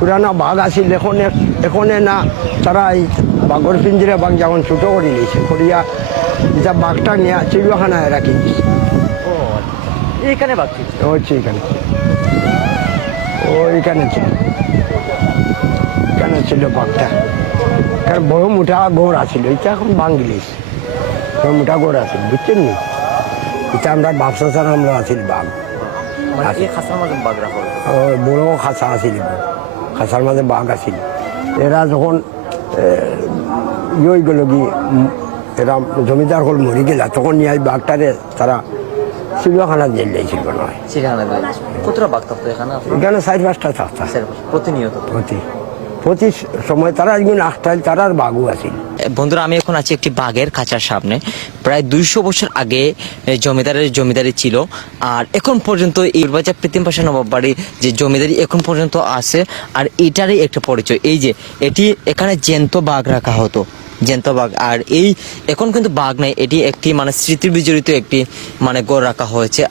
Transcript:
পুরানা বাঘ আছিল এখনে না তারা এই বাঘর পিঞ্জিরা বাঘ যখন ছোটো করে নিয়েছে করিয়া এটা বাঘটা নিয়ে চিড়িয়াখানায় রাখি দিয়েছে। ও এইখানে বাঘ ছিল। হচ্ছে এখানে ওইখানে ছিল, এখানে ছিল বাঘটা। কারণ বড় মোটা গোড় আছিল, এটা এখন ভাঙিলিস বড় মোটা গোড় আছিল, বুঝছেন নি? এটা আমরা ব্যবসা ছাড়া আমরা আছিল বাঘ। মানে এই খাসার মাঝে বাঘ রাখা হলো। ওই বড় খাঁচা আছিল, খাঁচার মাঝে বাঘ আছিল। এরা যখন ইয়ে গেল কি এরা জমিদার হল মরি গেলা, তখন নিয়ে বাঘটারে তারা চিড়িয়াখানা জেল দিয়েছিল নয়। সেখানে কতটা বাঘ থাকতো এখানে? এখানে 4-5টা থাকতা প্রতিনিয়ত প্রতি সময় তারা একদিন আসতেন, তারা আর বাঘও আছিল। বন্ধুরা, আমি এখন আছি একটি বাঘের খাঁচার সামনে। প্রায় 200 বছর আগে জমিদারি ছিল, আর এখন পর্যন্ত এই বাজার প্রীতিম পাশা নবাব বাড়ি যে জমিদারি এখন পর্যন্ত আছে। আর এটারই একটা পরিচয়, এই যে এটি এখানে জ্যান্ত বাঘ রাখা হতো, জ্যান্ত বাঘ। আর এই এখন কিন্তু বাঘ নাই, এটি একটি মানে স্মৃতি বিজড়িত একটি মানে গড় রাখা হয়েছে।